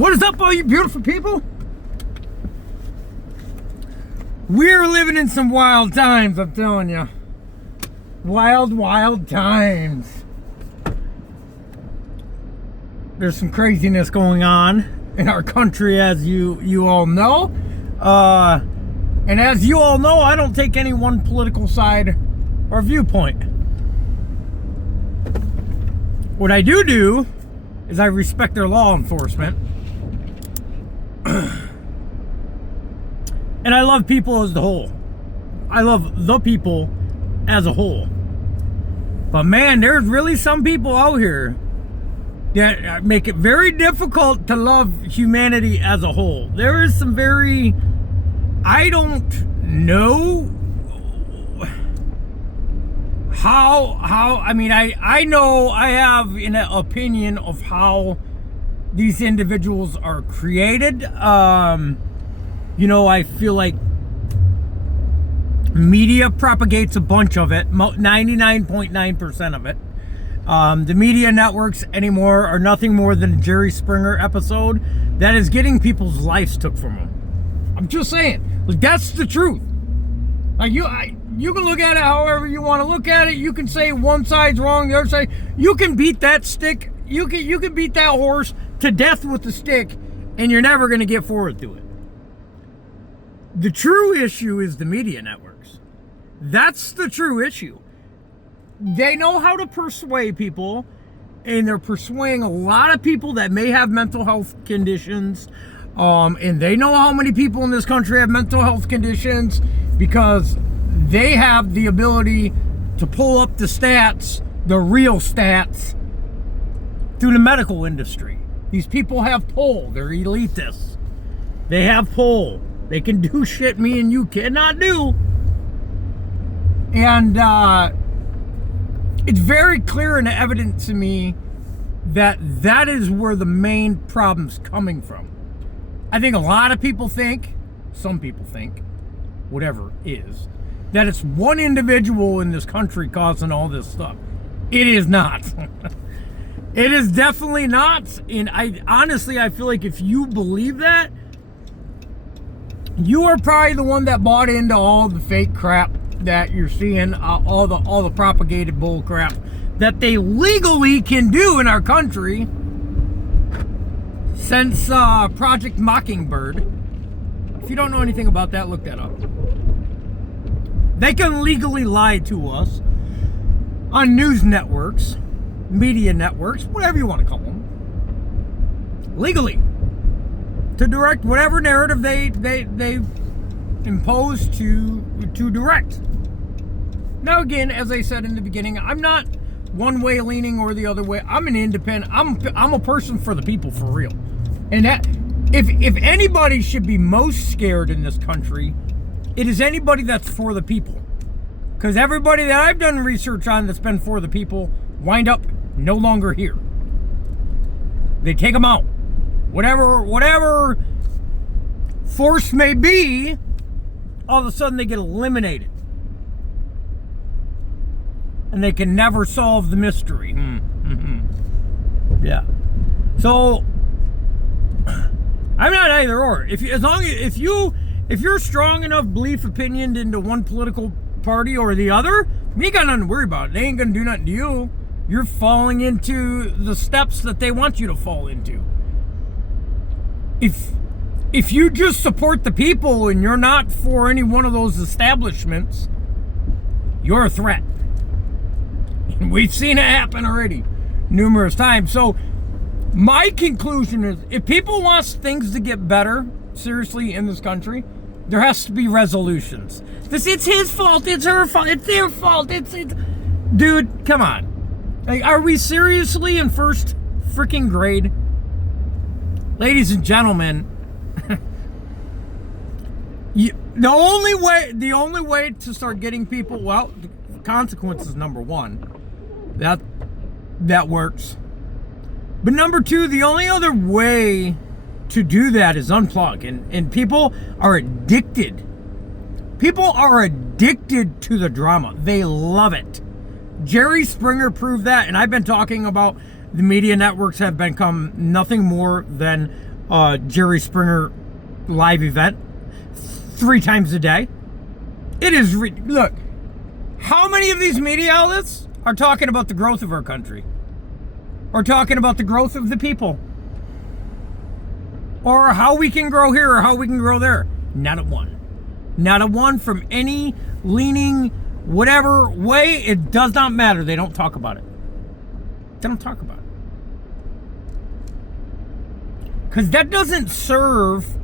What is up, all you beautiful people? We're living in some wild times, I'm telling you. Wild, wild times. There's some craziness going on in our country, as you all know. And as you all know, I don't take any one political side or viewpoint. What I do is I respect their law enforcement. And I love people as a whole. I love the people as a whole. But man, there's really some people out here that make it very difficult to love humanity as a whole. There is some very, I don't know how, I mean, I know I have an opinion of how these individuals are created. You know, I feel like media propagates a bunch of it, 99.9% of it. The media networks anymore are nothing more than a Jerry Springer episode that is getting people's lives took from them. I'm just saying, like, that's the truth. Like, you can look at it however you want to look at it. You can say one side's wrong, the other side. You can beat that stick. You can beat that horse to death with the stick, and you're never going to get forward to it. The true issue is the media networks. That's the true issue. They know how to persuade people, and they're persuading a lot of people that may have mental health conditions. And they know how many people in this country have mental health conditions because they have the ability to pull up the stats, the real stats, through the medical industry. These people have pull. They're elitists. They have pull. They can do shit me and you cannot do. And it's very clear and evident to me that that is where the main problem's coming from. I think a lot of people think, some people think, whatever is, that it's one individual in this country causing all this stuff. It is not. It is definitely not. And I feel like if you believe that, you are probably the one that bought into all the fake crap that you're seeing, all the propagated bull crap that they legally can do in our country since Project Mockingbird. If you don't know anything about that, look that up. They can legally lie to us on news networks, media networks, whatever you want to call them, legally, to direct whatever narrative they impose to direct. Now again, as I said in the beginning, I'm not one way leaning or the other way. I'm an independent. I'm a person for the people, for real. And that, if anybody should be most scared in this country, it is anybody that's for the people. Because everybody that I've done research on that's been for the people wind up no longer here. They take them out. Whatever force may be, all of a sudden they get eliminated. And they can never solve the mystery. Yeah. So I'm not either or. If you're strong enough belief opinioned into one political party or the other, you ain't got nothing to worry about. They ain't gonna do nothing to you. You're falling into the steps that they want you to fall into. If you just support the people and you're not for any one of those establishments, you're a threat. And we've seen it happen already numerous times. So my conclusion is, if people want things to get better, seriously, in this country, there has to be resolutions. It's his fault, it's her fault, it's their fault, it's dude, come on. Like, are we seriously in first freaking grade? Ladies and gentlemen, the only way to start getting people, well, consequences, number one, that works. But number two, the only other way to do that is unplug. And people are addicted. People are addicted to the drama. They love it. Jerry Springer proved that, and I've been talking about the media networks have become nothing more than Jerry Springer live event 3 times a day. It is, look, how many of these media outlets are talking about the growth of our country? Or talking about the growth of the people? Or how we can grow here or how we can grow there? Not a one. Not a one from any leaning, whatever way. It does not matter. They don't talk about it. They don't talk about it. Because that doesn't serve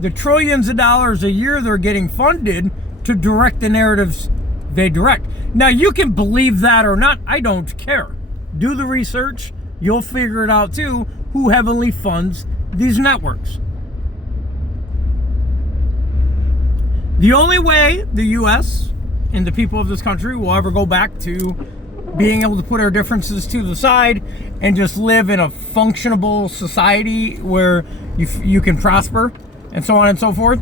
the trillions of dollars a year they're getting funded to direct the narratives they direct. Now, you can believe that or not. I don't care. Do the research. You'll figure it out too, who heavily funds these networks. The only way the U.S. and the people of this country will ever go back to being able to put our differences to the side and just live in a functionable society where you can prosper and so on and so forth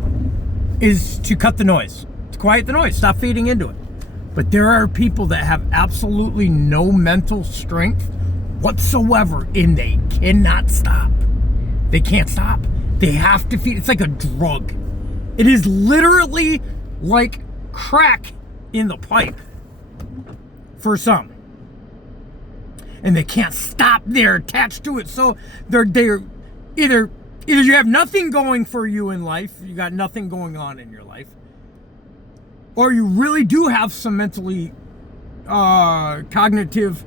is to cut the noise, to quiet the noise, stop feeding into it. But there are people that have absolutely no mental strength whatsoever, and they cannot stop. They can't stop. They have to feed. It's like a drug. It is literally like crack in the pipe for some. And they can't stop. They're attached to it. So they're either you have nothing going for you in life, you got nothing going on in your life, or you really do have some mentally cognitive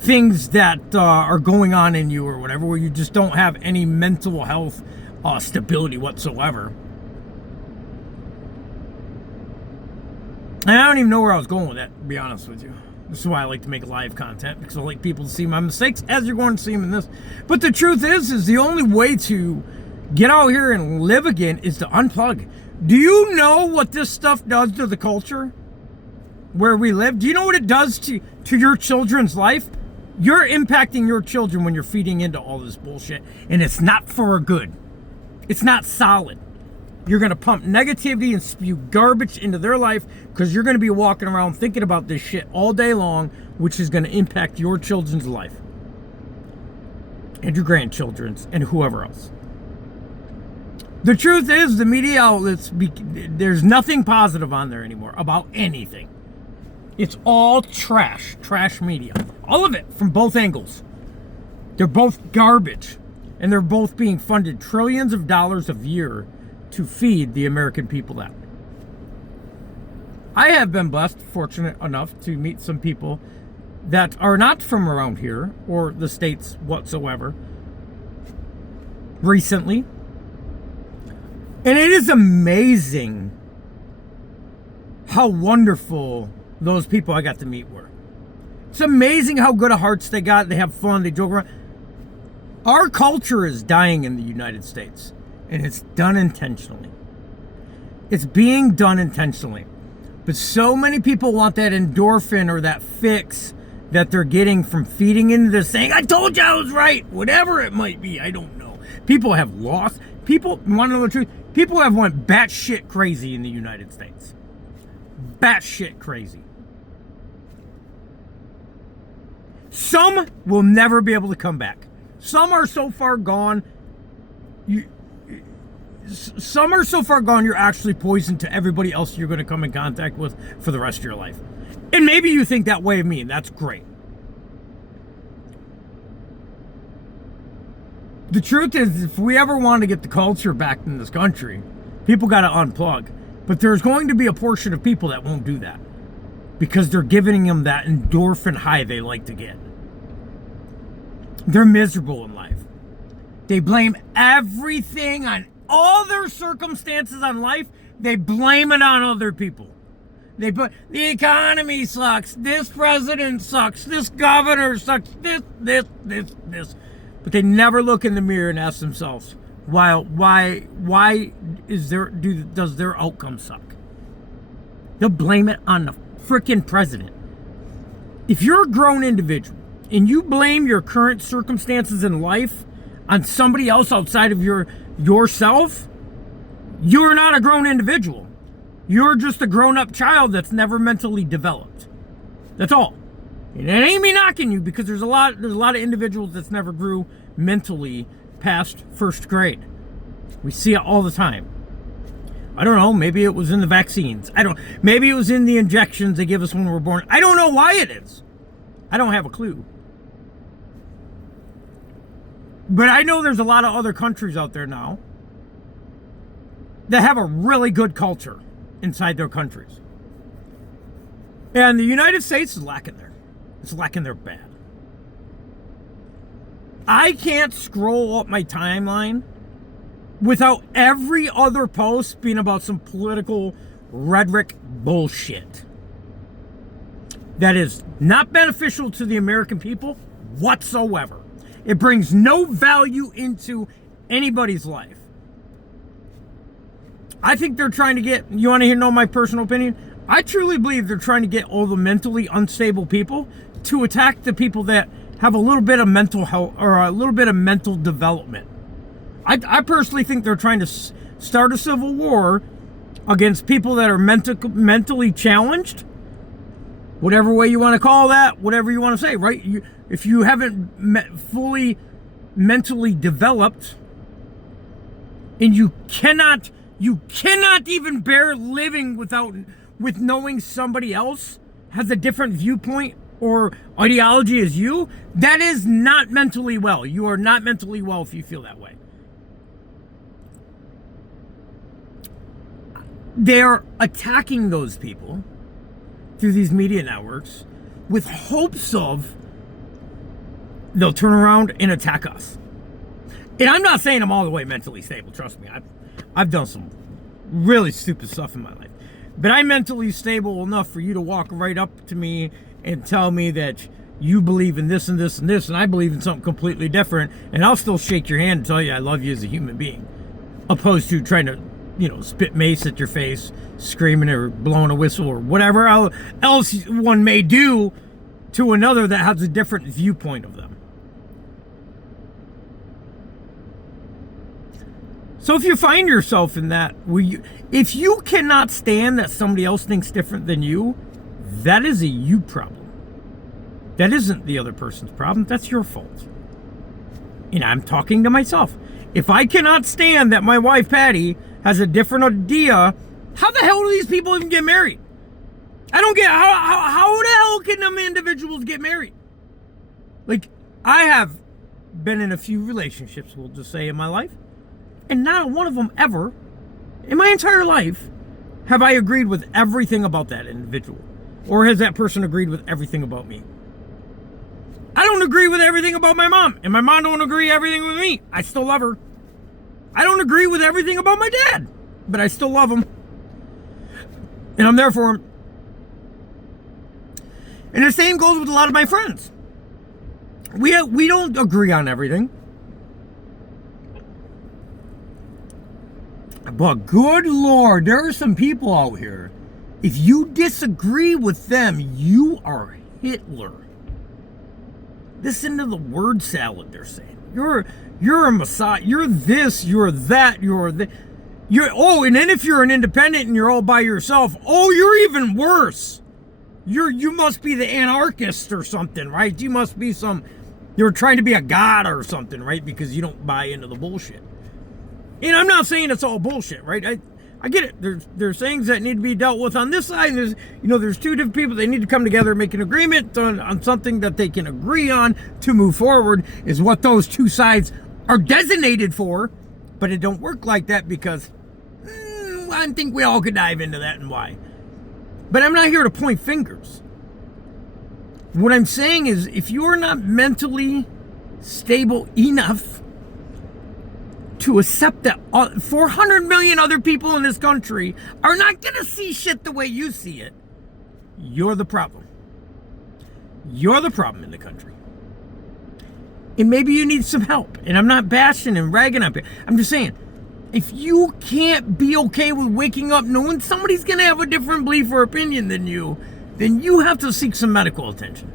things that are going on in you or whatever, where you just don't have any mental health stability whatsoever. And I don't even know where I was going with that, to be honest with you. This is why I like to make live content, because I like people to see my mistakes as you're going to see them in this. But the truth is the only way to get out here and live again is to unplug. Do you know what this stuff does to the culture where we live? Do you know what it does to your children's life? You're impacting your children when you're feeding into all this bullshit, and it's not for good. It's not solid. You're going to pump negativity and spew garbage into their life because you're going to be walking around thinking about this shit all day long, which is going to impact your children's life and your grandchildren's and whoever else. The truth is, the media outlets, there's nothing positive on there anymore about anything. It's all trash media. All of it from both angles. They're both garbage, and they're both being funded trillions of dollars a year to feed the American people that. I have been blessed, fortunate enough to meet some people that are not from around here or the States whatsoever recently. And it is amazing how wonderful those people I got to meet were. It's amazing how good of hearts they got. They have fun. They joke around. Our culture is dying in the United States, and it's done intentionally. It's being done intentionally. But so many people want that endorphin or that fix that they're getting from feeding into this saying, I told you I was right. Whatever it might be, I don't know. People have lost. People, want to know the truth? People have went batshit crazy in the United States. Batshit crazy. Some will never be able to come back. Some are so far gone. Some are so far gone, you're actually poisoned to everybody else you're going to come in contact with for the rest of your life. And maybe you think that way of me, and that's great. The truth is, if we ever want to get the culture back in this country, people got to unplug. But there's going to be a portion of people that won't do that because they're giving them that endorphin high they like to get. They're miserable in life. They blame everything on all their circumstances on life. They blame it on other people. They put, the economy sucks, this president sucks, this governor sucks, this. But they never look in the mirror and ask themselves, why does their outcome suck? They'll blame it on the freaking president. If you're a grown individual and you blame your current circumstances in life on somebody else outside of yourself, you're not a grown individual. You're just a grown-up child that's never mentally developed. That's all. And it ain't me knocking you, because there's a lot of individuals that's never grew mentally past first grade. We see it all the time. I don't know, maybe it was in the vaccines. Maybe it was in the injections they give us when we're born. I don't know why it is. I don't have a clue. But I know there's a lot of other countries out there now that have a really good culture inside their countries. And the United States is lacking there. It's lacking there bad. I can't scroll up my timeline without every other post being about some political rhetoric bullshit that is not beneficial to the American people whatsoever. It brings no value into anybody's life. I think they're trying to get, you want to know my personal opinion? I truly believe they're trying to get all the mentally unstable people to attack the people that have a little bit of mental health or a little bit of mental development. I personally think they're trying to start a civil war against people that are mentally challenged, whatever way you want to call that, whatever you want to say, right? If you haven't fully mentally developed and you cannot even bear living with knowing somebody else has a different viewpoint or ideology as you, that is not mentally well. You are not mentally well if you feel that way. They're attacking those people through these media networks with hopes of they'll turn around and attack us. And I'm not saying I'm all the way mentally stable. Trust me, I've done some really stupid stuff in my life. But I'm mentally stable enough for you to walk right up to me and tell me that you believe in this and this and this, and I believe in something completely different, and I'll still shake your hand and tell you I love you as a human being, opposed to trying to, spit mace at your face, screaming or blowing a whistle or whatever else one may do to another that has a different viewpoint of them. So if you find yourself in that, if you cannot stand that somebody else thinks different than you, that is a you problem. That isn't the other person's problem. That's your fault. And I'm talking to myself. If I cannot stand that my wife, Patty, has a different idea, how the hell do these people even get married? I don't get how the hell can them individuals get married? Like, I have been in a few relationships, we'll just say, in my life, and not one of them ever, in my entire life, have I agreed with everything about that individual. Or has that person agreed with everything about me? I don't agree with everything about my mom, and my mom don't agree everything with me. I still love her. I don't agree with everything about my dad, but I still love him. And I'm there for him. And the same goes with a lot of my friends. We don't agree on everything. But good Lord, there are some people out here, if you disagree with them, you are Hitler. Listen to the word salad they're saying. You're a messiah. You're this, you're that, you're the. And then if you're an independent and you're all by yourself, you're even worse. You must be the anarchist or something, right? You must be you're trying to be a god or something, right? Because you don't buy into the bullshit. And I'm not saying it's all bullshit, right? I get it. There's things that need to be dealt with on this side. And there's two different people. They need to come together and make an agreement on something that they can agree on to move forward is what those two sides are designated for. But it don't work like that because I think we all could dive into that and why. But I'm not here to point fingers. What I'm saying is if you're not mentally stable enough to accept that 400 million other people in this country are not going to see shit the way you see it, you're the problem. You're the problem in the country. And maybe you need some help. And I'm not bashing and ragging up here. I'm just saying, if you can't be okay with waking up knowing somebody's going to have a different belief or opinion than you, then you have to seek some medical attention.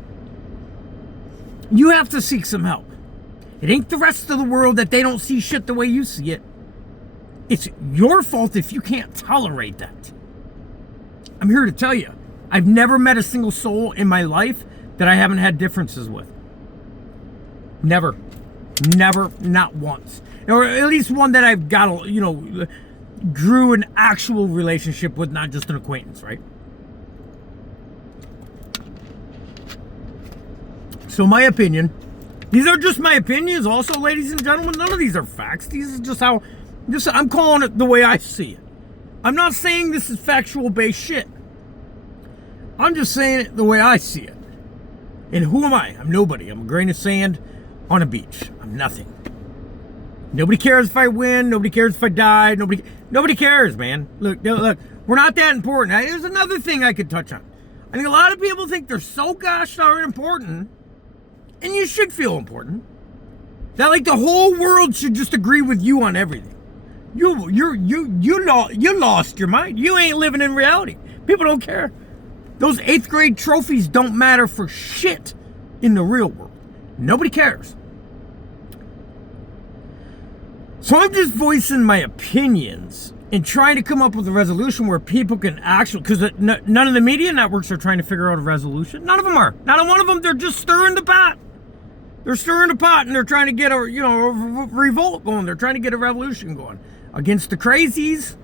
You have to seek some help. It ain't the rest of the world that they don't see shit the way you see it. It's your fault if you can't tolerate that. I'm here to tell you, I've never met a single soul in my life that I haven't had differences with. Never. Never, not once. Or at least one that I've got, grew an actual relationship with, not just an acquaintance, right? So my opinion, these are just my opinions also, ladies and gentlemen. None of these are facts. These are just I'm calling it the way I see it. I'm not saying this is factual based shit. I'm just saying it the way I see it. And who am I? I'm nobody. I'm a grain of sand on a beach. I'm nothing. Nobody cares if I win. Nobody cares if I die. Nobody cares, man. Look, we're not that important. There's another thing I could touch on. I think a lot of people think they're so gosh darn important, and you should feel important, that like the whole world should just agree with you on everything. You lost your mind. You ain't living in reality. People don't care. Those 8th grade trophies don't matter for shit in the real world. Nobody cares. So I'm just voicing my opinions and trying to come up with a resolution where people can actually, because none of the media networks are trying to figure out a resolution. None of them are. Not one of them. They're just stirring the pot. They're stirring the pot, and they're trying to get a revolt going. They're trying to get a revolution going against the crazies,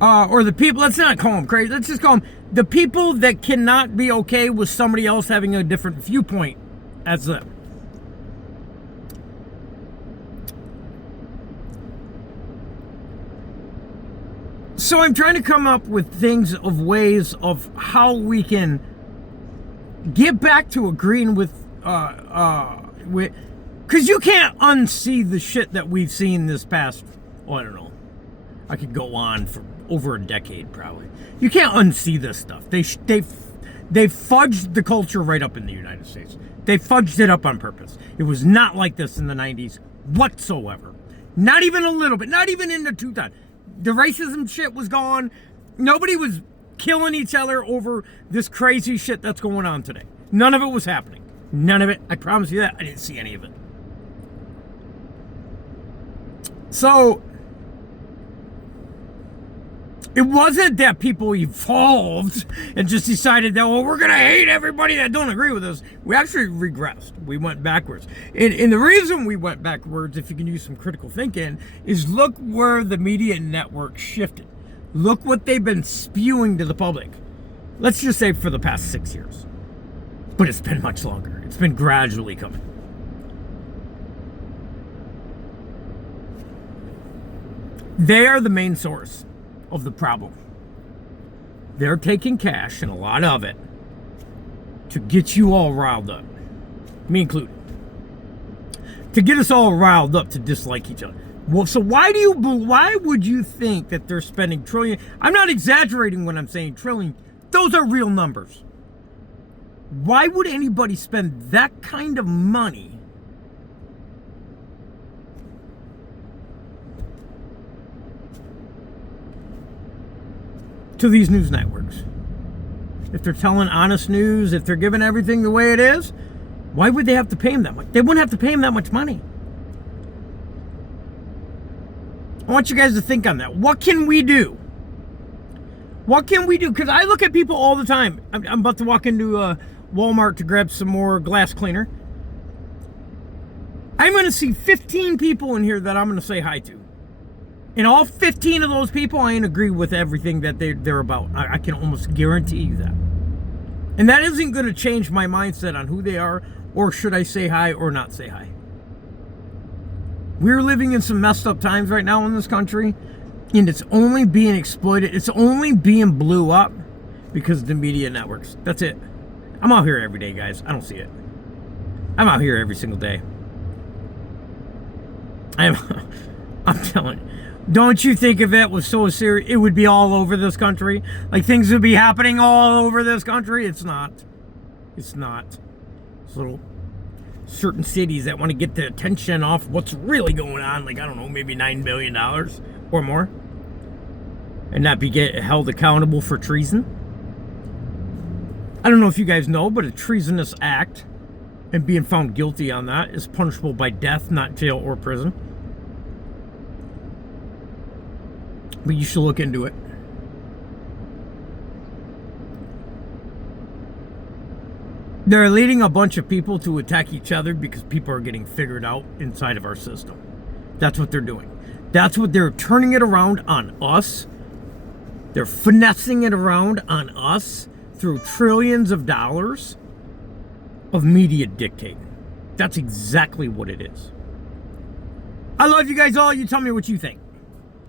or the people. Let's not call them crazy. Let's just call them the people that cannot be okay with somebody else having a different viewpoint as them. So I'm trying to come up with ways of how we can get back to agreeing with, because you can't unsee the shit that we've seen this past, I don't know, I could go on for over a decade probably. You can't unsee this stuff. They fudged the culture right up in the United States. They fudged it up on purpose. It was not like this in the 90s whatsoever. Not even a little bit. Not even in the 2000s. The racism shit was gone. Nobody was killing each other over this crazy shit that's going on today. None of it was happening. None of it. I promise you that. I didn't see any of it. So, it wasn't that people evolved and just decided that, well, we're going to hate everybody that don't agree with us. We actually regressed. We went backwards. And the reason we went backwards, if you can use some critical thinking, is look where the media network shifted. Look what they've been spewing to the public. Let's just say for the past 6 years. But it's been much longer. It's been gradually coming. They are the main source of the problem. They're taking cash, and a lot of it, to get you all riled up, me included, to get us all riled up to dislike each other. Well, so why would you think that they're spending trillion? I'm not exaggerating when I'm saying trillion. Those are real numbers. Why would anybody spend that kind of money to these news networks? If they're telling honest news, if they're giving everything the way it is, why would they have to pay them that much? They wouldn't have to pay them that much money. I want you guys to think on that. What can we do? What can we do? Because I look at people all the time. I'm about to walk into Walmart to grab some more glass cleaner. I'm going to see 15 people in here that I'm going to say hi to. And all 15 of those people, I ain't agree with everything that they're about. I can almost guarantee you that. And that isn't going to change my mindset on who they are, or should I say hi or not say hi. We're living in some messed up times right now in this country, and it's only being exploited. It's only being blew up because of the media networks. That's it. I'm out here every day, guys. I don't see it. I'm out here every single day. I'm telling you. Don't you think if it was so serious, it would be all over this country? Like things would be happening all over this country? It's not. It's not. It's little certain cities that want to get the attention off what's really going on. Like, I don't know, maybe $9 billion or more. And not be held accountable for treason. I don't know if you guys know, but a treasonous act and being found guilty on that is punishable by death, not jail or prison. But you should look into it. They're leading a bunch of people to attack each other because people are getting figured out inside of our system. That's what they're doing. That's what they're turning it around on us. They're finessing it around on us through trillions of dollars of media dictating. That's exactly what it is. I love you guys all. You tell me what you think.